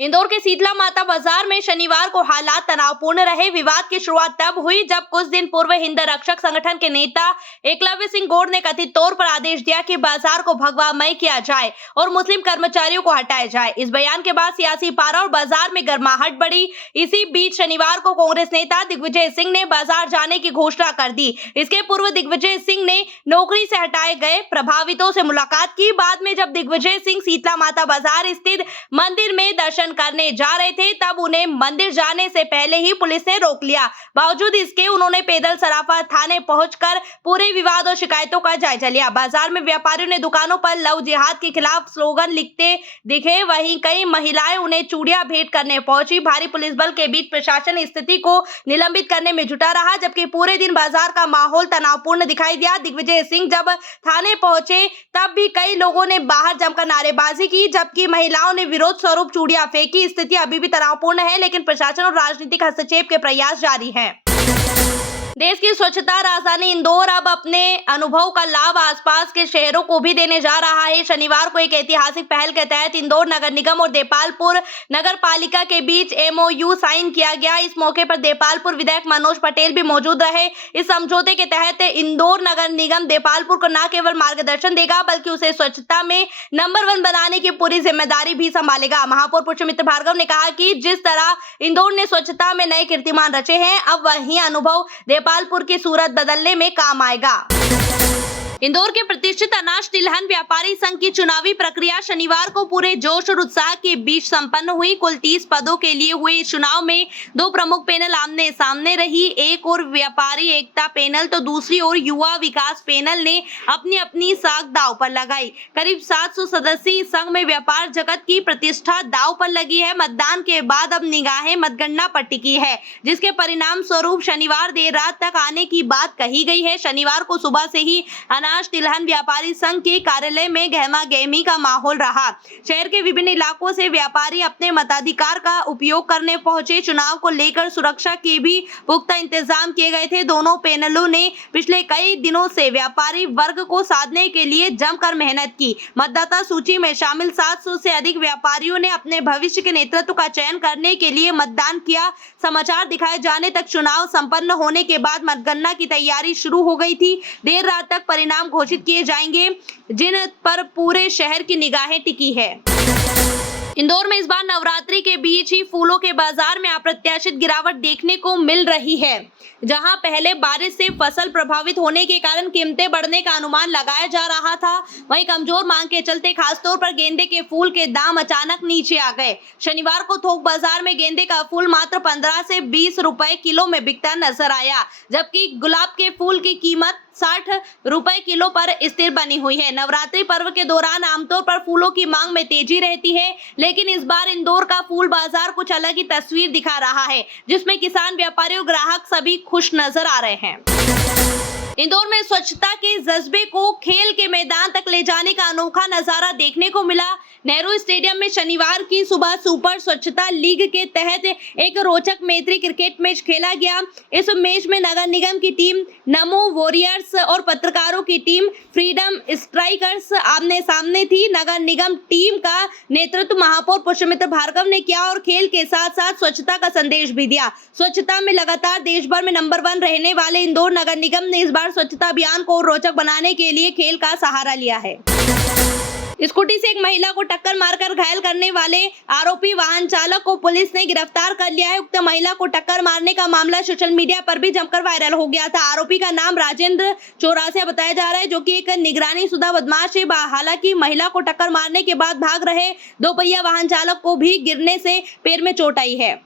इंदौर के शीतला माता बाजार में शनिवार को हालात तनावपूर्ण रहे। विवाद की शुरुआत तब हुई जब कुछ दिन पूर्व हिंद रक्षक संगठन के नेता एकलव्य सिंह गौड़ ने कथित तौर पर आदेश दिया कि बाजार को भगवामय किया जाए और मुस्लिम कर्मचारियों को हटाया जाए। इस बयान के बाद सियासी पारा और बाजार में गर्माहट बढ़ी। इसी बीच शनिवार को कांग्रेस नेता दिग्विजय सिंह ने बाजार जाने की घोषणा कर दी। इसके पूर्व दिग्विजय सिंह ने नौकरी से हटाए गए प्रभावितों से मुलाकात की। बाद में जब दिग्विजय सिंह शीतला माता बाजार स्थित मंदिर में दर्शन करने जा रहे थे तब उन्हें मंदिर जाने से पहले ही पुलिस ने रोक लिया। बावजूद इसके उन्होंने पैदल सराफा थाने पहुंचकर पूरे विवाद और शिकायतों का जायजा लिया। बाजार में व्यापारियों ने दुकानों पर लव जिहाद के खिलाफ स्लोगन लिखते दिखे। वहीं कई महिलाएं उन्हें चूड़ियां भेंट करने पहुंची। भारी पुलिस बल के बीच प्रशासन स्थिति को निलंबित करने में जुटा रहा, जबकि पूरे दिन बाजार का माहौल तनावपूर्ण दिखाई दिया। दिग्विजय सिंह जब थाने पहुंचे तब भी कई लोगों ने बाहर जमकर नारेबाजी की, जबकि महिलाओं ने विरोध स्वरूप चूड़ियां फेंकी। स्थिति अभी भी तनावपूर्ण है, लेकिन प्रशासन और राजनीतिक हस्तक्षेप के प्रयास जारी हैं। देश की स्वच्छता राजधानी इंदौर अब अपने अनुभव का लाभ आसपास के शहरों को भी देने जा रहा है। शनिवार को एक ऐतिहासिक पहल के तहत इंदौर नगर निगम और देपालपुर नगर पालिका के बीच MOU साइन किया गया। इस मौके पर देपालपुर विधायक मनोज पटेल भी मौजूद रहे। इस समझौते के तहत इंदौर नगर निगम देपालपुर को न केवल मार्गदर्शन देगा बल्कि उसे स्वच्छता में नंबर 1 बनाने की पूरी जिम्मेदारी भी संभालेगा। महापौर पुष्पमित्र भार्गव ने कहा कि जिस तरह इंदौर ने स्वच्छता में नए कीर्तिमान रचे हैं, अब वही अनुभव देपालपुर की सूरत बदलने में काम आएगा। इंदौर के प्रतिष्ठित अनाज तिलहन व्यापारी संघ की चुनावी प्रक्रिया शनिवार को पूरे जोश और उत्साह के बीच संपन्न हुई। कुल 30 पदों के लिए हुए इस चुनाव में 2 प्रमुख पैनल आमने सामने रही। एक और व्यापारी एकता पैनल तो दूसरी ओर युवा विकास पैनल ने अपनी अपनी साख दांव पर लगाई। करीब 700 सदस्यीय संघ में व्यापार जगत की प्रतिष्ठा दांव पर लगी है। मतदान के बाद अब निगाहें मतगणना पर टिकी है, जिसके परिणाम स्वरूप शनिवार देर रात तक आने की बात कही गई है। शनिवार को सुबह से ही अनाज तिलहन व्यापारी संघ के कार्यालय में गहमा गहमी का माहौल रहा। शहर के विभिन्न इलाकों से व्यापारी अपने मताधिकार का उपयोग करने पहुंचे। चुनाव को लेकर सुरक्षा के भी पुख्ता इंतजाम किए गए थे। दोनों पैनलों ने पिछले कई दिनों से व्यापारी वर्ग को साधने के लिए जमकर मेहनत की। मतदाता सूची में शामिल 700 से अधिक व्यापारियों ने अपने भविष्य के नेतृत्व का चयन करने के लिए मतदान किया। समाचार दिखाए जाने तक चुनाव संपन्न होने के बाद मतगणना की तैयारी शुरू हो गई थी। देर रात तक परिणाम घोषित किए जाएंगे, जिन पर पूरे शहर की निगाहें टिकी है। इंदौर में इस बार नवरात्रि के बीच ही फूलों के बाजार में अप्रत्याशित गिरावट देखने को मिल रही है। जहां पहले बारिश से फसल प्रभावित होने के कारण कीमतें बढ़ने का अनुमान लगाया जा रहा था, वहीं कमजोर मांग के चलते खासतौर पर गेंदे के फूल के दाम अचानक नीचे आ गए। शनिवार को थोक बाजार में गेंदे का फूल मात्र 15 से 20 रुपए किलो में बिकता नजर आया, जबकि गुलाब के फूल की कीमत 60 रुपए किलो पर स्थिर बनी हुई है। नवरात्रि पर्व के दौरान आमतौर पर फूलों की मांग में तेजी रहती है, लेकिन इस बार इंदौर का फूल बाजार कुछ अलग ही तस्वीर दिखा रहा है, जिसमें किसान, व्यापारी और ग्राहक सभी खुश नजर आ रहे हैं। इंदौर में स्वच्छता के जज्बे को खेल के मैदान तक ले जाने का अनोखा नजारा देखने को मिला। नेहरू स्टेडियम में शनिवार की सुबह सुपर स्वच्छता लीग के तहत एक रोचक मैत्री क्रिकेट मैच खेला गया। इस मैच में नगर निगम की टीम नमो वॉरियर्स और पत्रकारों की टीम फ्रीडम स्ट्राइकर्स आमने सामने थी। नगर निगम टीम का नेतृत्व महापौर पुष्पमित्र भार्गव ने किया और खेल के साथ साथ स्वच्छता का संदेश भी दिया। स्वच्छता में लगातार देश भर में नंबर 1 रहने वाले इंदौर नगर निगम ने इस बार स्वच्छता अभियान को रोचक बनाने के लिए खेल का सहारा लिया है। स्कूटी से एक महिला को टक्कर मारकर घायल करने वाले आरोपी वाहन चालक को पुलिस ने गिरफ्तार कर लिया है। उक्त महिला को टक्कर मारने का मामला सोशल मीडिया पर भी जमकर वायरल हो गया था। आरोपी का नाम राजेंद्र चौरासिया बताया जा रहा है, जो कि एक निगरानी शुदा बदमाश है। हालांकि महिला को टक्कर मारने के बाद भाग रहे दोपहिया वाहन चालक को भी गिरने से पैर में चोट आई है।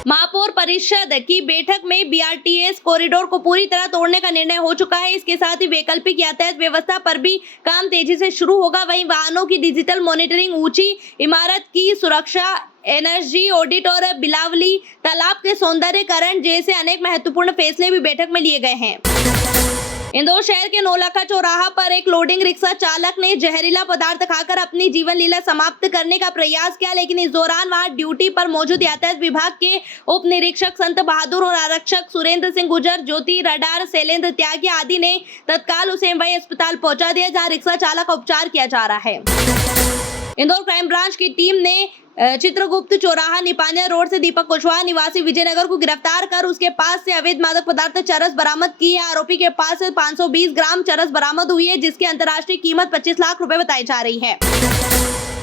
महापौर परिषद की बैठक में BRTS कॉरिडोर को पूरी तरह तोड़ने का निर्णय हो चुका है। इसके साथ ही वैकल्पिक यातायात व्यवस्था पर भी काम तेजी से शुरू होगा। वहीं वाहनों की डिजिटल मॉनिटरिंग, ऊंची इमारत की सुरक्षा, एनर्जी ऑडिट और बिलावली तालाब के सौंदर्यीकरण जैसे अनेक महत्वपूर्ण फैसले भी बैठक में लिए गए हैं। इंदौर शहर के नौलखा चौराहा पर एक लोडिंग रिक्शा चालक ने जहरीला पदार्थ खाकर अपनी जीवन लीला समाप्त करने का प्रयास किया, लेकिन इस दौरान वहां ड्यूटी पर मौजूद यातायात विभाग के उप निरीक्षक संत बहादुर और आरक्षक सुरेंद्र सिंह गुर्जर, ज्योति रडार, शैलेंद्र त्यागी आदि ने तत्काल उसे एमवाई अस्पताल पहुंचा दिया, जहां रिक्शा चालक का उपचार किया जा रहा है। इंदौर क्राइम ब्रांच की टीम ने चित्रगुप्त चौराहा निपानिया रोड से दीपक कुशवाहा निवासी विजयनगर को गिरफ्तार कर उसके पास से अवैध मादक पदार्थ चरस बरामद की है। आरोपी के पास से 520 ग्राम चरस बरामद हुई है, जिसकी अंतर्राष्ट्रीय कीमत 25 लाख रुपए बताई जा रही है।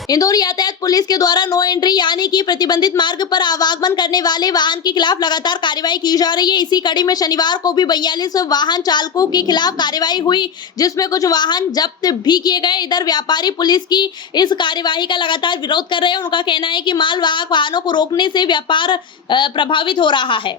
इंदौर यातायात पुलिस के द्वारा नो एंट्री यानी कि प्रतिबंधित मार्ग पर आवागमन करने वाले वाहन के खिलाफ लगातार कार्रवाई की जा रही है। इसी कड़ी में शनिवार को भी 42 वाहन चालकों के खिलाफ कार्रवाई हुई, जिसमें कुछ वाहन जब्त भी किए गए। इधर व्यापारी पुलिस की इस कार्यवाही का लगातार विरोध कर रहे हैं। उनका कहना है कि मालवाहक वाहनों को रोकने से व्यापार प्रभावित हो रहा है।